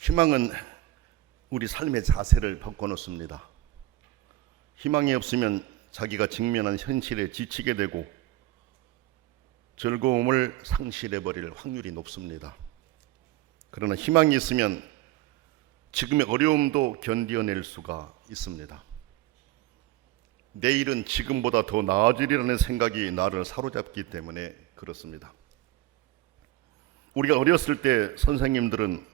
희망은 우리 삶의 자세를 바꿔놓습니다. 희망이 없으면 자기가 직면한 현실에 지치게 되고 즐거움을 상실해버릴 확률이 높습니다. 그러나 희망이 있으면 지금의 어려움도 견뎌낼 수가 있습니다. 내일은 지금보다 더 나아지리라는 생각이 나를 사로잡기 때문에 그렇습니다. 우리가 어렸을 때 선생님들은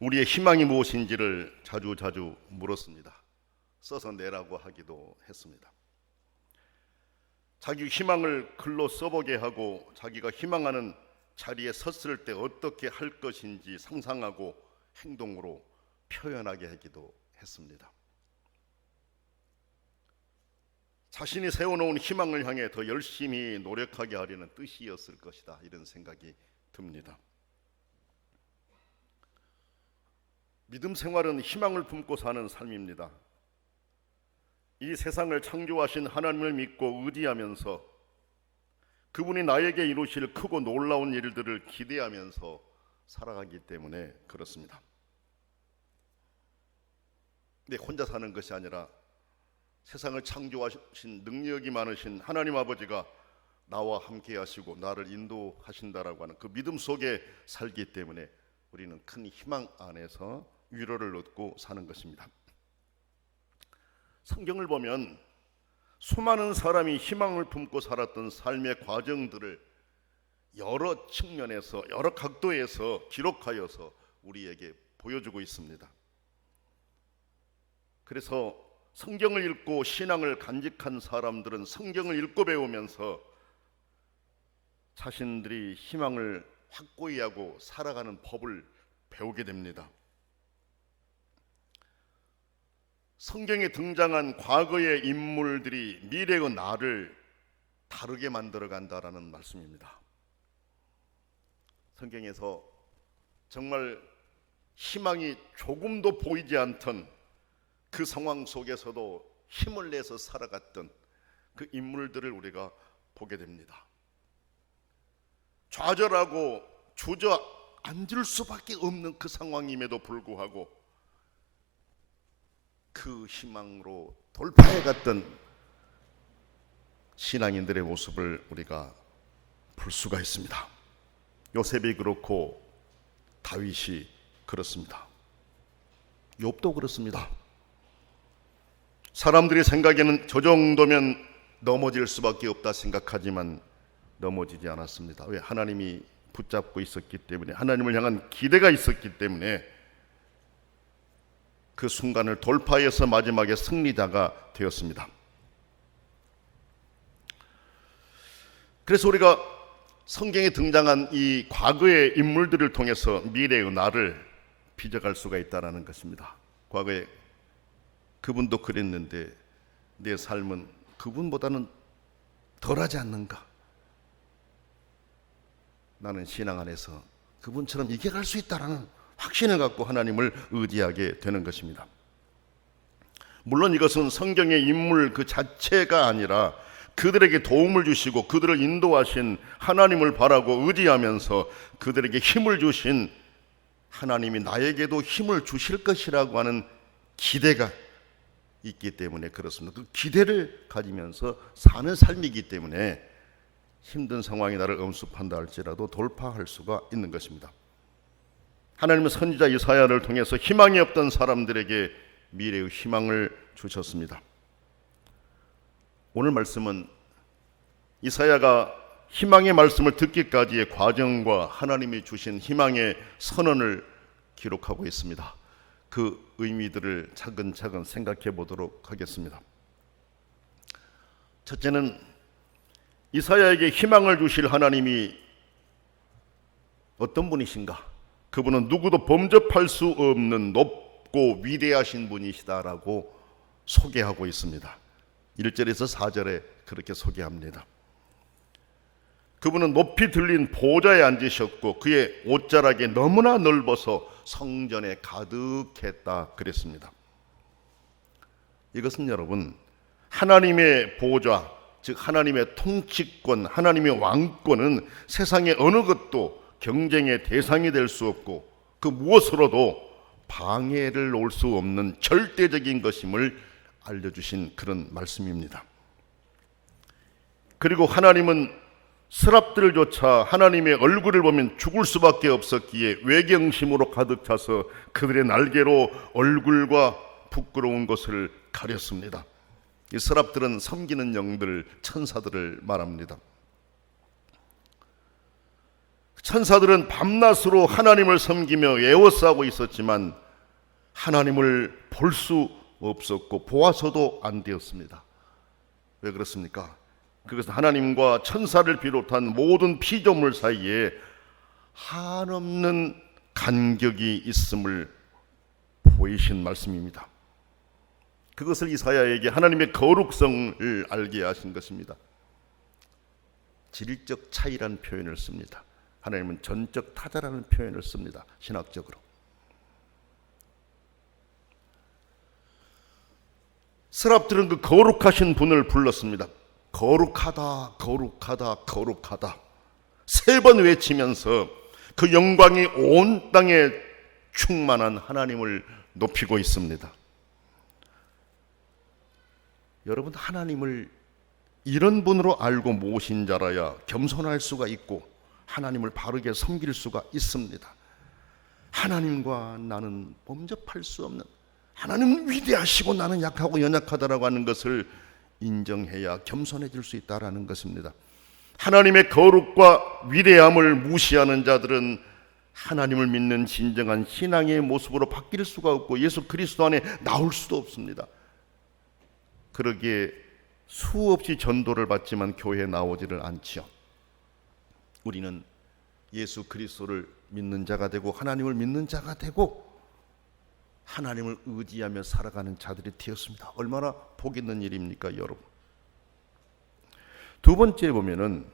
우리의 희망이 무엇인지를 자주 물었습니다. 써서 내라고 하기도 했습니다. 자기 희망을 글로 써보게 하고 자기가 희망하는 자리에 섰을 때 어떻게 할 것인지 상상하고 행동으로 표현하게 하기도 했습니다. 자신이 세워놓은 희망을 향해 더 열심히 노력하게 하려는 뜻이었을 것이다, 이런 생각이 듭니다. 믿음 생활은 희망을 품고 사는 삶입니다. 이 세상을 창조하신 하나님을 믿고 의지하면서 그분이 나에게 이루실 크고 놀라운 일들을 기대하면서 살아가기 때문에 그렇습니다. 근데 혼자 사는 것이 아니라 세상을 창조하신 능력이 많으신 하나님 아버지가 나와 함께 하시고 나를 인도하신다라고 하는 그 믿음 속에 살기 때문에 우리는 큰 희망 안에서 위로를 얻고 사는 것입니다. 성경을 보면 수많은 사람이 희망을 품고 살았던 삶의 과정들을 여러 측면에서 여러 각도에서 기록하여서 우리에게 보여주고 있습니다. 그래서 성경을 읽고 신앙을 간직한 사람들은 성경을 읽고 배우면서 자신들이 희망을 확고히 하고 살아가는 법을 배우게 됩니다. 성경에 등장한 과거의 인물들이 미래의 나를 다르게 만들어 간다라는 말씀입니다. 성경에서 정말 희망이 조금도 보이지 않던 그 상황 속에서도 힘을 내서 살아갔던 그 인물들을 우리가 보게 됩니다. 좌절하고 주저앉을 수밖에 없는 그 상황임에도 불구하고 그 희망으로 돌파해갔던 신앙인들의 모습을 우리가 볼 수가 있습니다. 요셉이 그렇고 다윗이 그렇습니다. 욥도 그렇습니다. 사람들이 생각에는 저 정도면 넘어질 수밖에 없다 생각하지만 넘어지지 않았습니다. 왜? 하나님이 붙잡고 있었기 때문에, 하나님을 향한 기대가 있었기 때문에 그 순간을 돌파해서 마지막에 승리자가 되었습니다. 그래서 우리가 성경에 등장한 이 과거의 인물들을 통해서 미래의 나를 빚어갈 수가 있다는 것입니다. 과거에 그분도 그랬는데 내 삶은 그분보다는 덜하지 않는가? 나는 신앙 안에서 그분처럼 이겨갈 수 있다는 확신을 갖고 하나님을 의지하게 되는 것입니다. 물론 이것은 성경의 인물 그 자체가 아니라 그들에게 도움을 주시고 그들을 인도하신 하나님을 바라고 의지하면서 그들에게 힘을 주신 하나님이 나에게도 힘을 주실 것이라고 하는 기대가 있기 때문에 그렇습니다. 그 기대를 가지면서 사는 삶이기 때문에 힘든 상황이 나를 엄습한다 할지라도 돌파할 수가 있는 것입니다. 하나님은 선지자 이사야를 통해서 희망이 없던 사람들에게 미래의 희망을 주셨습니다. 오늘 말씀은 이사야가 희망의 말씀을 듣기까지의 과정과 하나님이 주신 희망의 선언을 기록하고 있습니다. 그 의미들을 차근차근 생각해 보도록 하겠습니다. 첫째는 이사야에게 희망을 주실 하나님이 어떤 분이신가? 그분은 누구도 범접할 수 없는 높고 위대하신 분이시다라고 소개하고 있습니다. 1절에서 4절에 그렇게 소개합니다. 그분은 높이 들린 보좌에 앉으셨고 그의 옷자락이 너무나 넓어서 성전에 가득했다 그랬습니다. 이것은 여러분 하나님의 보좌, 즉 하나님의 통치권, 하나님의 왕권은 세상의 어느 것도 경쟁의 대상이 될 수 없고 그 무엇으로도 방해를 놓을 수 없는 절대적인 것임을 알려주신 그런 말씀입니다. 그리고 하나님은 스랍들을 쫓아 하나님의 얼굴을 보면 죽을 수밖에 없었기에 외경심으로 가득 차서 그들의 날개로 얼굴과 부끄러운 것을 가렸습니다. 이 스랍들은 섬기는 영들, 천사들을 말합니다. 천사들은 밤낮으로 하나님을 섬기며 에워싸고 있었지만 하나님을 볼 수 없었고 보아서도 안 되었습니다. 왜 그렇습니까? 그것은 하나님과 천사를 비롯한 모든 피조물 사이에 한없는 간격이 있음을 보이신 말씀입니다. 그것을 이사야에게 하나님의 거룩성을 알게 하신 것입니다. 질적 차이라는 표현을 씁니다. 하나님은 전적 타자라는 표현을 씁니다. 신학적으로. 스랍들은 그 거룩하신 분을 불렀습니다. 거룩하다, 거룩하다, 거룩하다 3번 외치면서 그 영광이 온 땅에 충만한 하나님을 높이고 있습니다. 여러분, 하나님을 이런 분으로 알고 모신 자라야 겸손할 수가 있고 하나님을 바르게 섬길 수가 있습니다. 하나님과 나는 범접할 수 없는, 하나님은 위대하시고 나는 약하고 연약하다라고 하는 것을 인정해야 겸손해질 수 있다라는 것입니다. 하나님의 거룩과 위대함을 무시하는 자들은 하나님을 믿는 진정한 신앙의 모습으로 바뀔 수가 없고 예수 그리스도 안에 나올 수도 없습니다. 그러기에 수없이 전도를 받지만 교회에 나오지를 않지요. 우리는 예수 그리스도를 믿는 자가 되고 하나님을 믿는 자가 되고 하나님을 의지하며 살아가는 자들이 되었습니다. 얼마나 복 있는 일입니까, 여러분? 두 번째 보면은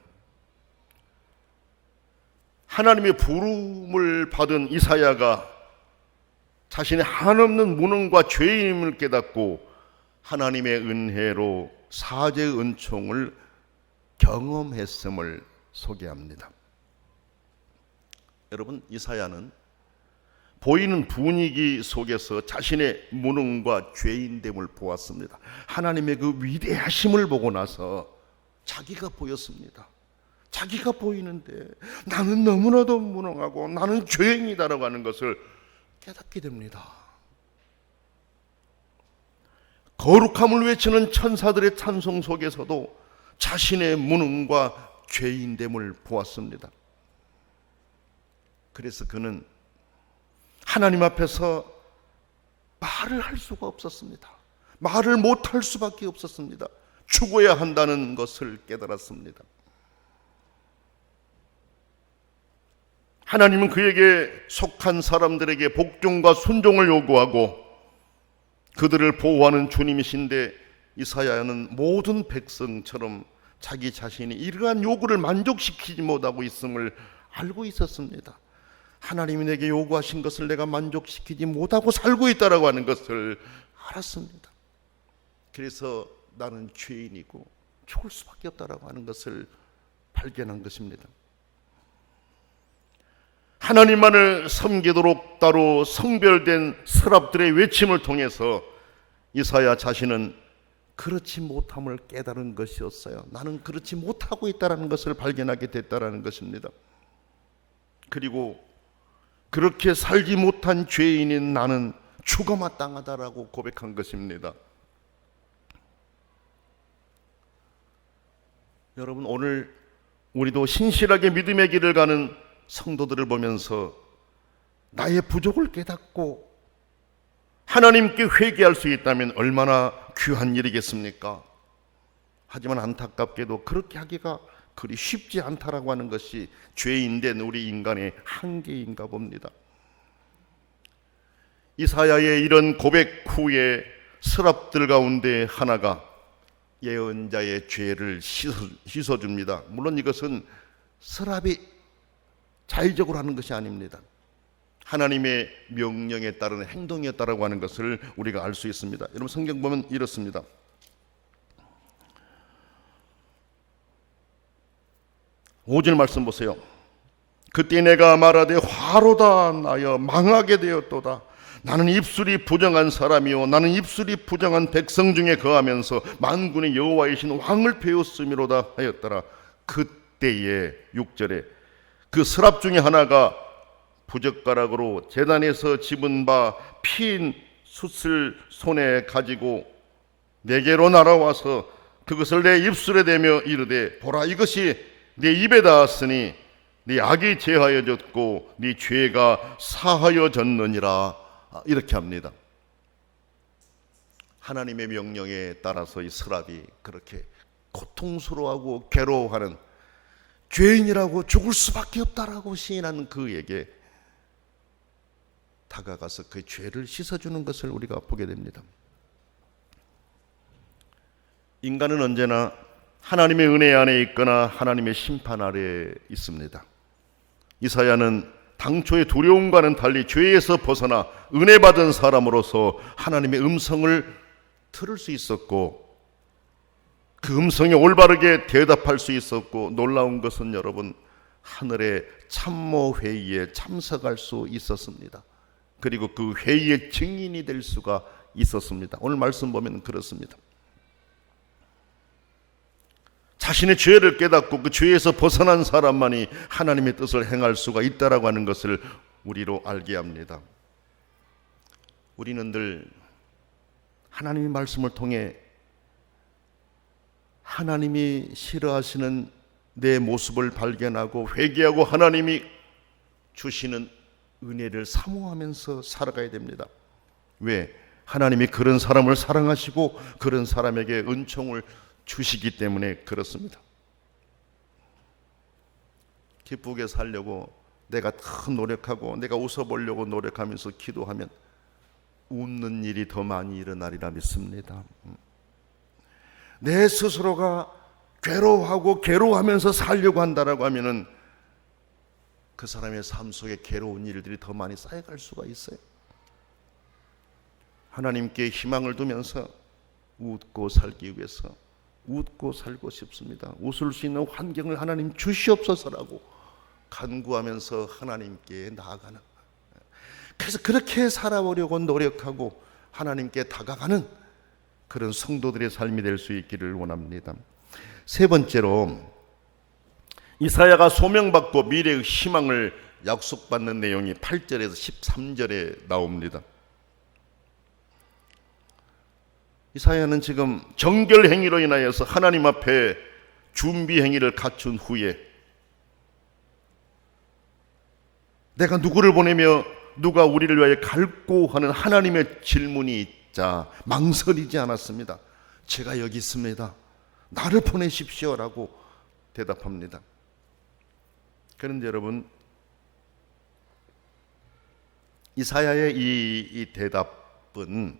하나님의 부름을 받은 이사야가 자신의 한없는 무능과 죄임을 깨닫고 하나님의 은혜로 사죄의 은총을 경험했음을 소개합니다. 여러분, 이사야는 보이는 분위기 속에서 자신의 무능과 죄인됨을 보았습니다. 하나님의 그 위대하심을 보고 나서 자기가 보였습니다. 자기가 보이는데 나는 너무나도 무능하고 나는 죄인이다라고 하는 것을 깨닫게 됩니다. 거룩함을 외치는 천사들의 찬송 속에서도 자신의 무능과 죄인됨을 보았습니다. 그래서 그는 하나님 앞에서 말을 할 수가 없었습니다. 말을 못할 수밖에 없었습니다. 죽어야 한다는 것을 깨달았습니다. 하나님은 그에게 속한 사람들에게 복종과 순종을 요구하고 그들을 보호하는 주님이신데 이사야는 모든 백성처럼 자기 자신이 이러한 요구를 만족시키지 못하고 있음을 알고 있었습니다. 하나님이 내게 요구하신 것을 내가 만족시키지 못하고 살고 있다라고 하는 것을 알았습니다. 그래서 나는 죄인이고 죽을 수밖에 없다라고 하는 것을 발견한 것입니다. 하나님만을 섬기도록 따로 성별된 스랍들의 외침을 통해서 이사야 자신은 그렇지 못함을 깨달은 것이었어요. 나는 그렇지 못하고 있다는 것을 발견하게 됐다는 것입니다. 그리고 그렇게 살지 못한 죄인인 나는 죽어마땅하다라고 고백한 것입니다. 여러분, 오늘 우리도 신실하게 믿음의 길을 가는 성도들을 보면서 나의 부족을 깨닫고 하나님께 회개할 수 있다면 얼마나 귀한 일이겠습니까? 하지만 안타깝게도 그렇게 하기가 그리 쉽지 않다라고 하는 것이 죄인된 우리 인간의 한계인가 봅니다. 이사야의 이런 고백 후에 스랍들 가운데 하나가 예언자의 죄를 씻어줍니다. 물론 이것은 스랍이 자의적으로 하는 것이 아닙니다. 하나님의 명령에 따른 행동이었다라고 하는 것을 우리가 알 수 있습니다. 여러분, 성경 보면 이렇습니다. 5절 말씀 보세요. 그때 내가 말하되 화로다 나여 망하게 되었도다. 나는 입술이 부정한 사람이요 나는 입술이 부정한 백성 중에 거하면서 만군의 여호와이신 왕을 배웠음이로다 하였더라. 그때에 6절에 그 서랍 중에 하나가 부젓가락으로 제단에서 집은 바 핀 숯을 손에 가지고 내게로 날아와서 그것을 내 입술에 대며 이르되 보라 이것이 네 입에 닿았으니 네 악이 제하여졌고 네 죄가 사하여졌느니라. 이렇게 합니다. 하나님의 명령에 따라서 이 서랍이 그렇게 고통스러워하고 괴로워하는 죄인이라고 죽을 수밖에 없다라고 시인한 그에게 다가가서 그 죄를 씻어주는 것을 우리가 보게 됩니다. 인간은 언제나 하나님의 은혜 안에 있거나 하나님의 심판 아래에 있습니다. 이사야는 당초의 두려움과는 달리 죄에서 벗어나 은혜 받은 사람으로서 하나님의 음성을 들을 수 있었고 그 음성에 올바르게 대답할 수 있었고 놀라운 것은 여러분 하늘의 참모회의에 참석할 수 있었습니다. 그리고 그 회의의 증인이 될 수가 있었습니다. 오늘 말씀 보면 그렇습니다. 자신의 죄를 깨닫고 그 죄에서 벗어난 사람만이 하나님의 뜻을 행할 수가 있다라고 하는 것을 우리로 알게 합니다. 우리는 늘 하나님의 말씀을 통해 하나님이 싫어하시는 내 모습을 발견하고 회개하고 하나님이 주시는 은혜를 사모하면서 살아가야 됩니다. 왜? 하나님이 그런 사람을 사랑하시고 그런 사람에게 은총을 주시기 때문에 그렇습니다. 기쁘게 살려고 내가 더 노력하고 내가 웃어보려고 노력하면서 기도하면 웃는 일이 더 많이 일어나리라 믿습니다. 내 스스로가 괴로워하고 괴로워하면서 살려고 한다라고 하면은 그 사람의 삶 속에 괴로운 일들이 더 많이 쌓여갈 수가 있어요. 하나님께 희망을 두면서 웃고 살기 위해서 웃고 살고 싶습니다. 웃을 수 있는 환경을 하나님 주시옵소서라고 간구하면서 하나님께 나아가는, 그래서 그렇게 살아보려고 노력하고 하나님께 다가가는 그런 성도들의 삶이 될 수 있기를 원합니다. 세 번째로 이사야가 소명받고 미래의 희망을 약속받는 내용이 8절에서 13절에 나옵니다. 이사야는 지금 정결 행위로 인하여서 하나님 앞에 준비 행위를 갖춘 후에 내가 누구를 보내며 누가 우리를 위하여 갈고 하는 하나님의 질문이 있자 망설이지 않았습니다. 제가 여기 있습니다. 나를 보내십시오라고 대답합니다. 그런데 여러분, 이사야의 이 대답은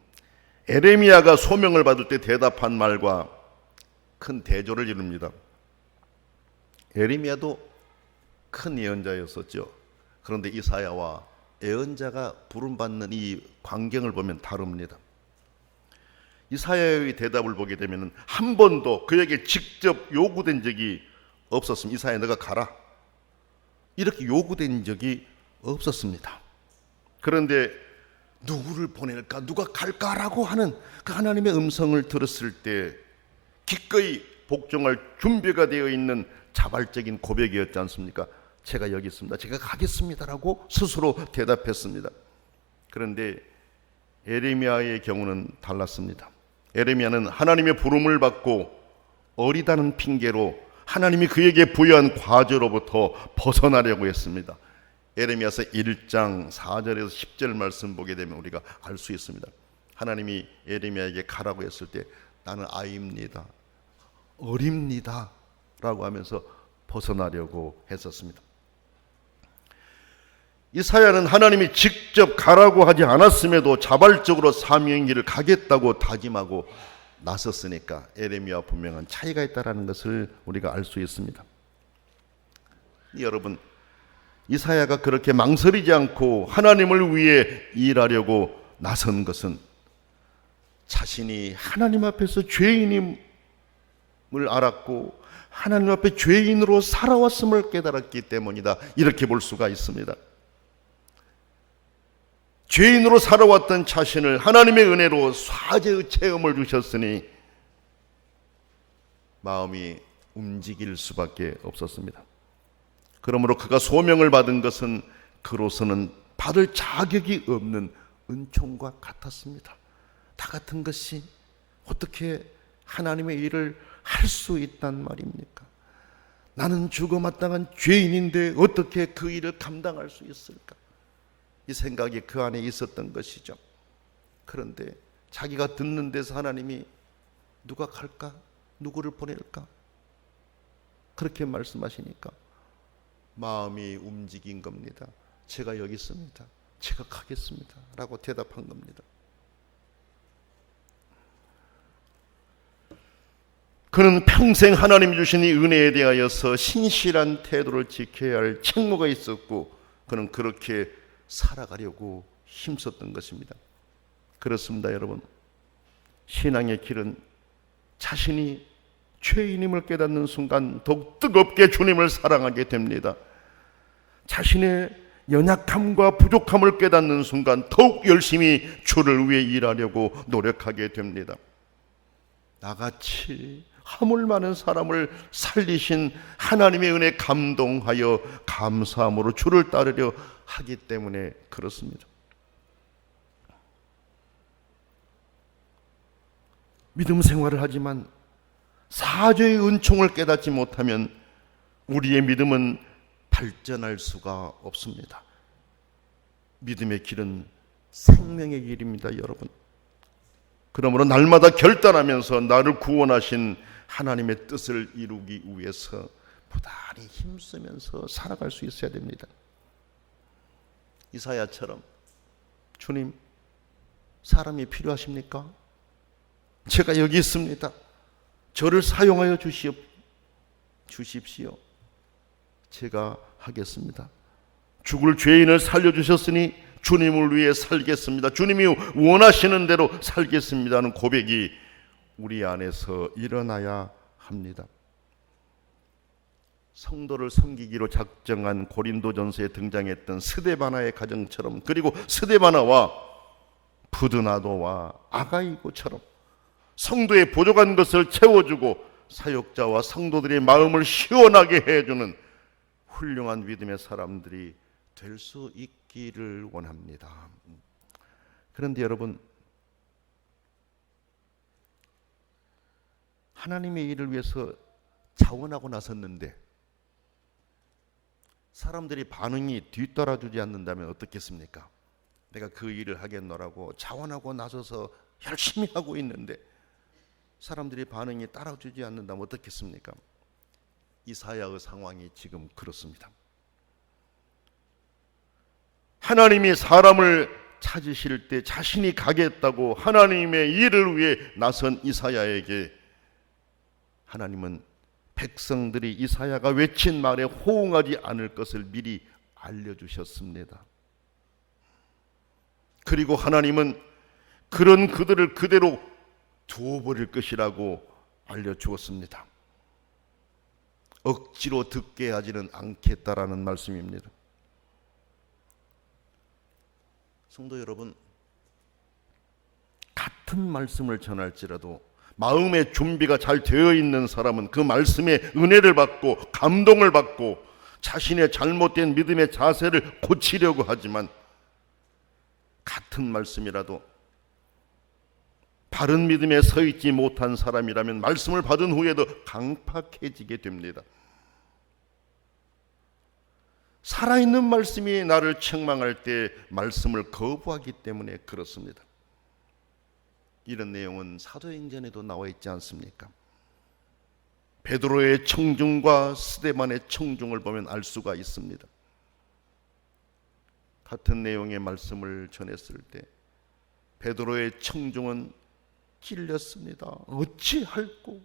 에레미야가 소명을 받을 때 대답한 말과 큰 대조를 이룹니다. 에레미야도 큰 예언자였었죠. 그런데 이사야와 예언자가 부름받는 이 광경을 보면 다릅니다. 이사야의 대답을 보게 되면 한 번도 그에게 직접 요구된 적이 없었습니다. 이사야 너가 가라 이렇게 요구된 적이 없었습니다. 그런데 누구를 보낼까 누가 갈까라고 하는 그 하나님의 음성을 들었을 때 기꺼이 복종할 준비가 되어 있는 자발적인 고백이었지 않습니까? 제가 여기 있습니다. 제가 가겠습니다라고 스스로 대답했습니다. 그런데 에레미야의 경우는 달랐습니다. 에레미야는 하나님의 부름을 받고 어리다는 핑계로 하나님이 그에게 부여한 과제로부터 벗어나려고 했습니다. 에레미야서 1장 4절에서 10절 말씀 보게 되면 우리가 알 수 있습니다. 하나님이 에레미야에게 가라고 했을 때 나는 아이입니다, 어립니다 라고 하면서 벗어나려고 했었습니다. 이사야는 하나님이 직접 가라고 하지 않았음에도 자발적으로 사명의 길을 가겠다고 다짐하고 나섰으니까 에레미야와 분명한 차이가 있다는 것을 우리가 알 수 있습니다. 여러분, 이사야가 그렇게 망설이지 않고 하나님을 위해 일하려고 나선 것은 자신이 하나님 앞에서 죄인임을 알았고 하나님 앞에 죄인으로 살아왔음을 깨달았기 때문이다, 이렇게 볼 수가 있습니다. 죄인으로 살아왔던 자신을 하나님의 은혜로 사죄의 체험을 주셨으니 마음이 움직일 수밖에 없었습니다. 그러므로 그가 소명을 받은 것은 그로서는 받을 자격이 없는 은총과 같았습니다. 다 같은 것이 어떻게 하나님의 일을 할 수 있단 말입니까? 나는 죽어마땅한 죄인인데 어떻게 그 일을 감당할 수 있을까? 이 생각이 그 안에 있었던 것이죠. 그런데 자기가 듣는 데서 하나님이 누가 갈까? 누구를 보낼까? 그렇게 말씀하시니까 마음이 움직인 겁니다. 제가 여기 있습니다. 제가 가겠습니다. 라고 대답한 겁니다. 그는 평생 하나님 주신 이 은혜에 대하여서 신실한 태도를 지켜야 할 책무가 있었고 그는 그렇게 살아가려고 힘썼던 것입니다. 그렇습니다, 여러분. 신앙의 길은 자신이 죄인임을 깨닫는 순간 더욱 뜨겁게 주님을 사랑하게 됩니다. 자신의 연약함과 부족함을 깨닫는 순간 더욱 열심히 주를 위해 일하려고 노력하게 됩니다. 나같이 허물 많은 사람을 살리신 하나님의 은혜에 감동하여 감사함으로 주를 따르려 하기 때문에 그렇습니다. 믿음 생활을 하지만 사죄의 은총을 깨닫지 못하면 우리의 믿음은 발전할 수가 없습니다. 믿음의 길은 생명의 길입니다, 여러분. 그러므로 날마다 결단하면서 나를 구원하신 하나님의 뜻을 이루기 위해서 부단히 힘쓰면서 살아갈 수 있어야 됩니다. 이사야처럼 주님, 사람이 필요하십니까? 제가 여기 있습니다. 저를 사용하여 주십시오. 제가 하겠습니다. 죽을 죄인을 살려주셨으니 주님을 위해 살겠습니다. 주님이 원하시는 대로 살겠습니다 하는 고백이 우리 안에서 일어나야 합니다. 성도를 섬기기로 작정한 고린도전서에 등장했던 스데바나의 가정처럼, 그리고 스데바나와 부드나도와 아가이고처럼 성도의 부족한 것을 채워주고 사역자와 성도들의 마음을 시원하게 해주는 훌륭한 믿음의 사람들이 될 수 있기를 원합니다. 그런데 여러분, 하나님의 일을 위해서 자원하고 나섰는데 사람들이 반응이 뒤따라주지 않는다면 어떻겠습니까? 내가 그 일을 하겠노라고 자원하고 나서서 열심히 하고 있는데 사람들이 반응이 따라주지 않는다면 어떻겠습니까? 이사야의 상황이 지금 그렇습니다. 하나님이 사람을 찾으실 때 자신이 가겠다고 하나님의 일을 위해 나선 이사야에게 하나님은 백성들이 이사야가 외친 말에 호응하지 않을 것을 미리 알려주셨습니다. 그리고 하나님은 그런 그들을 그대로 두어버릴 것이라고 알려주었습니다. 억지로 듣게 하지는 않겠다라는 말씀입니다. 성도 여러분, 같은 말씀을 전할지라도 마음의 준비가 잘 되어 있는 사람은 그 말씀에 은혜를 받고 감동을 받고 자신의 잘못된 믿음의 자세를 고치려고 하지만 같은 말씀이라도 바른 믿음에 서 있지 못한 사람이라면 말씀을 받은 후에도 강팍해지게 됩니다. 살아있는 말씀이 나를 책망할 때 말씀을 거부하기 때문에 그렇습니다. 이런 내용은 사도행전에도 나와 있지 않습니까? 베드로의 청중과 스데반의 청중을 보면 알 수가 있습니다. 같은 내용의 말씀을 전했을 때 베드로의 청중은 찔렸습니다. 어찌할꼬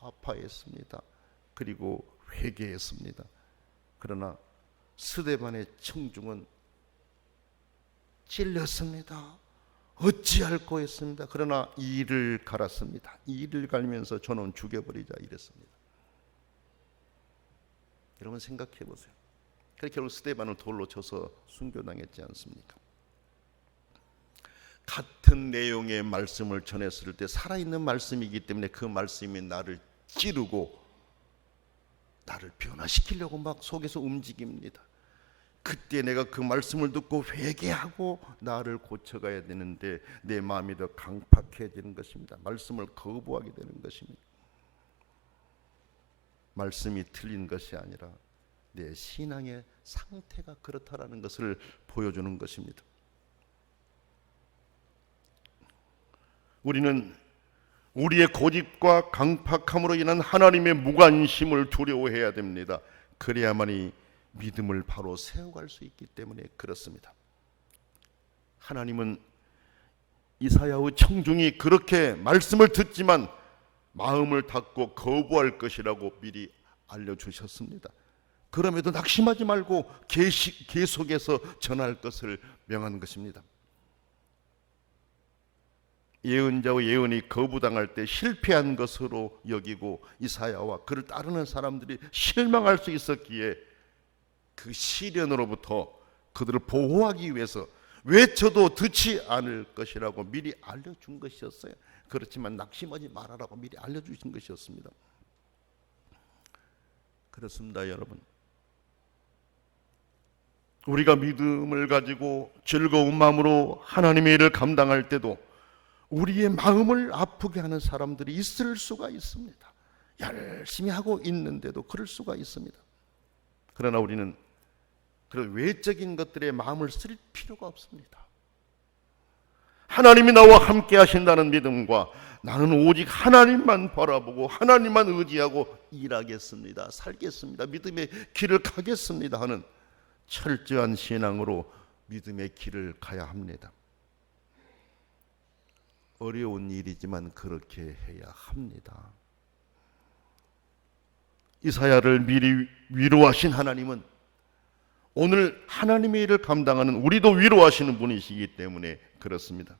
아파했습니다. 그리고 회개했습니다. 그러나 스데반의 청중은 찔렸습니다. 어찌할꼬 했습니다. 그러나 이를 갈았습니다. 이를 갈면서 저는 죽여버리자 이랬습니다. 여러분 생각해 보세요. 그래서 결국 스데반을 돌로 쳐서 순교당했지 않습니까? 같은 내용의 말씀을 전했을 때 살아있는 말씀이기 때문에 그 말씀이 나를 찌르고 나를 변화시키려고 막 속에서 움직입니다. 그때 내가 그 말씀을 듣고 회개하고 나를 고쳐가야 되는데 내 마음이 더 강팍해지는 것입니다. 말씀을 거부하게 되는 것입니다. 말씀이 틀린 것이 아니라 내 신앙의 상태가 그렇다라는 것을 보여주는 것입니다. 우리는 우리의 고집과 강팍함으로 인한 하나님의 무관심을 두려워해야 됩니다. 그래야만이 믿음을 바로 세워갈 수 있기 때문에 그렇습니다. 하나님은 이사야의 청중이 그렇게 말씀을 듣지만 마음을 닫고 거부할 것이라고 미리 알려주셨습니다. 그럼에도 낙심하지 말고 계속해서 전할 것을 명한 것입니다. 예언자의 예언이 거부당할 때 실패한 것으로 여기고 이사야와 그를 따르는 사람들이 실망할 수 있었기에 그 시련으로부터 그들을 보호하기 위해서 외쳐도 듣지 않을 것이라고 미리 알려준 것이었어요. 그렇지만 낙심하지 말아라고 미리 알려주신 것이었습니다. 그렇습니다, 여러분. 우리가 믿음을 가지고 즐거운 마음으로 하나님의 일을 감당할 때도 우리의 마음을 아프게 하는 사람들이 있을 수가 있습니다. 열심히 하고 있는데도 그럴 수가 있습니다. 그러나 우리는 그런 외적인 것들에 마음을 쓸 필요가 없습니다. 하나님이 나와 함께 하신다는 믿음과 나는 오직 하나님만 바라보고 하나님만 의지하고 일하겠습니다. 살겠습니다. 믿음의 길을 가겠습니다 하는 철저한 신앙으로 믿음의 길을 가야 합니다. 어려운 일이지만 그렇게 해야 합니다. 이사야를 미리 위로하신 하나님은 오늘 하나님의 일을 감당하는 우리도 위로하시는 분이시기 때문에 그렇습니다.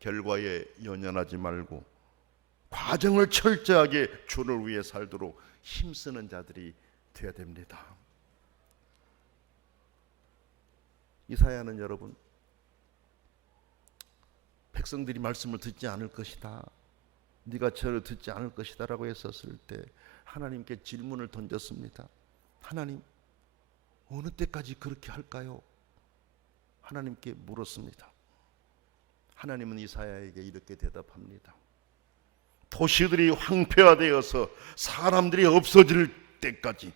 결과에 연연하지 말고 과정을 철저하게 주를 위해 살도록 힘쓰는 자들이 되어야 됩니다. 이사야는 여러분, 백성들이 말씀을 듣지 않을 것이다, 네가 저를 듣지 않을 것이다 라고 했었을 때 하나님께 질문을 던졌습니다. 하나님, 어느 때까지 그렇게 할까요? 하나님께 물었습니다. 하나님은 이사야에게 이렇게 대답합니다. 도시들이 황폐화되어서 사람들이 없어질 때까지,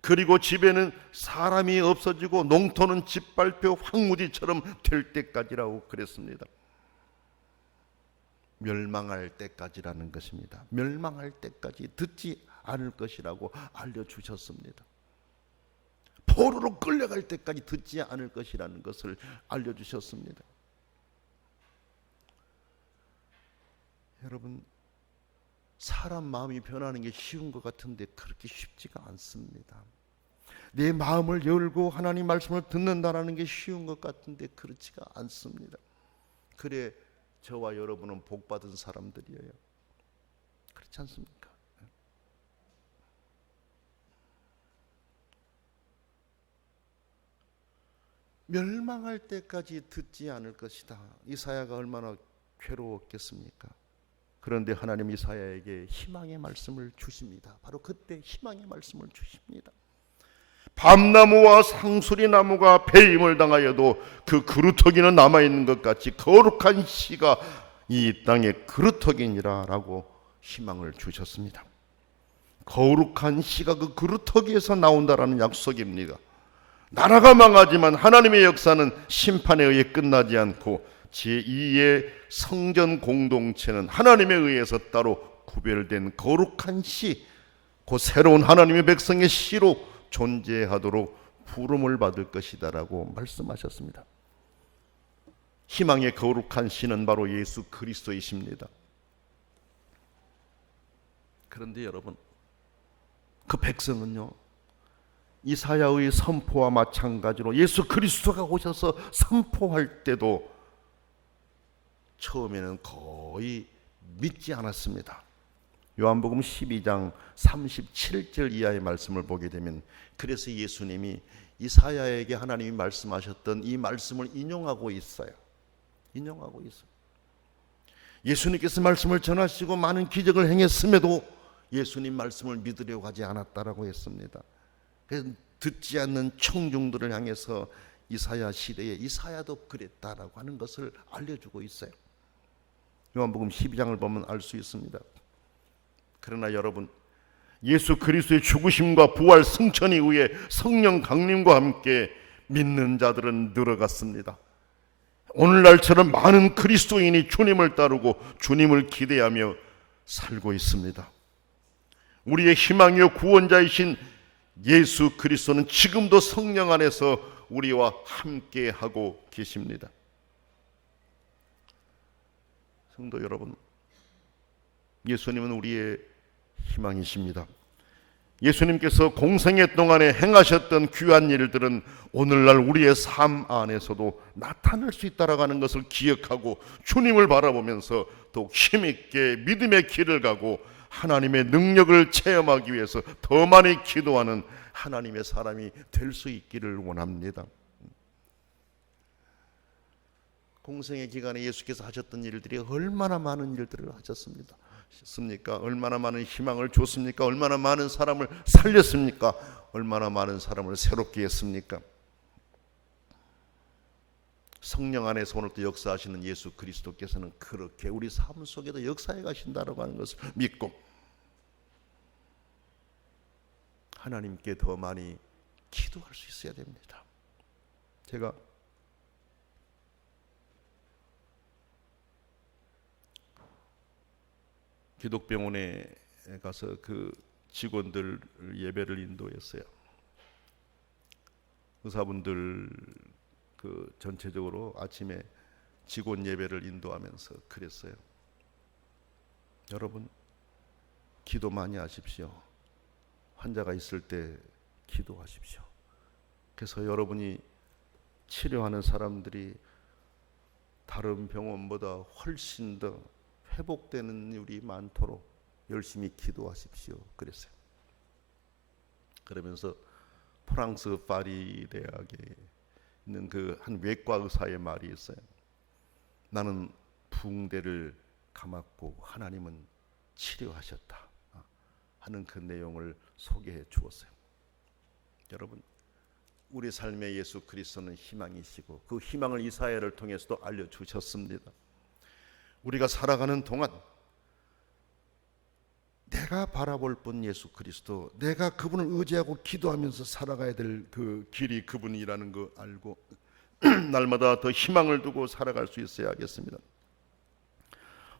그리고 집에는 사람이 없어지고 농토는 짓밟혀 황무지처럼 될 때까지라고 그랬습니다. 멸망할 때까지라는 것입니다. 멸망할 때까지 듣지 않을 것이라고 알려주셨습니다. 포로로 끌려갈 때까지 듣지 않을 것이라는 것을 알려주셨습니다. 여러분, 사람 마음이 변하는 게 쉬운 것 같은데 그렇게 쉽지가 않습니다. 내 마음을 열고 하나님 말씀을 듣는다는 게 쉬운 것 같은데 그렇지가 않습니다. 그래 저와 여러분은 복받은 사람들이에요. 그렇지 않습니까? 멸망할 때까지 듣지 않을 것이다. 이사야가 얼마나 괴로웠겠습니까? 그런데 하나님 이사야에게 희망의 말씀을 주십니다. 바로 그때 희망의 말씀을 주십니다. 밤나무와 상수리나무가 배임을 당하여도 그 그루터기는 남아있는 것 같이 거룩한 씨가 이 땅에 그루터기니라 라고 희망을 주셨습니다. 거룩한 씨가 그 그루터기에서 나온다라는 약속입니다. 나라가 망하지만 하나님의 역사는 심판에 의해 끝나지 않고 제2의 성전 공동체는 하나님에 의해서 따로 구별된 거룩한 씨, 그 새로운 하나님의 백성의 씨로 존재하도록 부름을 받을 것이다 라고 말씀하셨습니다. 희망의 거룩한 씨는 바로 예수 그리스도이십니다. 그런데 여러분, 그 백성은요, 이사야의 선포와 마찬가지로 예수 그리스도가 오셔서 선포할 때도 처음에는 거의 믿지 않았습니다. 요한복음 12장 37절 이하의 말씀을 보게 되면, 그래서 예수님이 이사야에게 하나님이 말씀하셨던 이 말씀을 인용하고 있어요. 인용하고 있어요. 예수님께서 말씀을 전하시고 많은 기적을 행했음에도 예수님 말씀을 믿으려고 하지 않았다라고 했습니다. 그래서 듣지 않는 청중들을 향해서 이사야 시대에 이사야도 그랬다라고 하는 것을 알려주고 있어요. 요한복음 12장을 보면 알 수 있습니다. 그러나 여러분, 예수 그리스도의 죽으심과 부활 승천 이후에 성령 강림과 함께 믿는 자들은 늘어갔습니다. 오늘날처럼 많은 그리스도인이 주님을 따르고 주님을 기대하며 살고 있습니다. 우리의 희망이요 구원자이신 예수 그리스도는 지금도 성령 안에서 우리와 함께 하고 계십니다. 성도 여러분, 예수님은 우리의 희망이십니다. 예수님께서 공생애 동안에 행하셨던 귀한 일들은 오늘날 우리의 삶 안에서도 나타날 수 있다라고 하는 것을 기억하고 주님을 바라보면서 더욱 힘있게 믿음의 길을 가고 하나님의 능력을 체험하기 위해서 더 많이 기도하는 하나님의 사람이 될 수 있기를 원합니다. 공생의 기간에 예수께서 하셨던 일들이 얼마나 많은 일들을 하셨습니까? 얼마나 많은 희망을 줬습니까? 얼마나 많은 사람을 살렸습니까? 얼마나 많은 사람을 새롭게 했습니까? 성령 안에서 오늘도 역사하시는 예수 그리스도께서는 그렇게 우리 삶 속에도 역사해 가신다고 하는 것을 믿고 하나님께 더 많이 기도할 수 있어야 됩니다. 제가 기독병원에 가서 그 직원들 예배를 인도했어요. 의사분들 그 전체적으로 아침에 직원 예배를 인도하면서 그랬어요. 여러분, 기도 많이 하십시오. 환자가 있을 때 기도하십시오. 그래서 여러분이 치료하는 사람들이 다른 병원보다 훨씬 더 회복되는 일이 많도록 열심히 기도하십시오. 그랬어요. 그러면서 프랑스 파리 대학에 있는 그 한 외과 의사의 말이 있어요. 나는 붕대를 감았고 하나님은 치료하셨다 하는 그 내용을 소개해 주었어요. 여러분, 우리 삶의 예수 그리스도는 희망이시고 그 희망을 이사야를 통해서도 알려주셨습니다. 우리가 살아가는 동안 내가 바라볼 분 예수 그리스도, 내가 그분을 의지하고 기도하면서 살아가야 될 그 길이 그분이라는 거 알고 날마다 더 희망을 두고 살아갈 수 있어야 하겠습니다.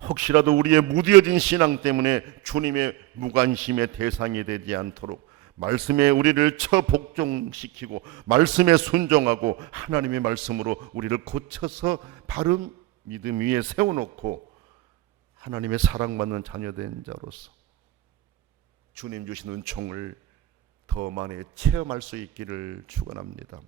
혹시라도 우리의 무뎌진 신앙 때문에 주님의 무관심의 대상이 되지 않도록 말씀에 우리를 처복종시키고 말씀에 순종하고 하나님의 말씀으로 우리를 고쳐서 바른 믿음 위에 세워놓고 하나님의 사랑받는 자녀된 자로서 주님 주신 은총을 더 많이 체험할 수 있기를 축원합니다.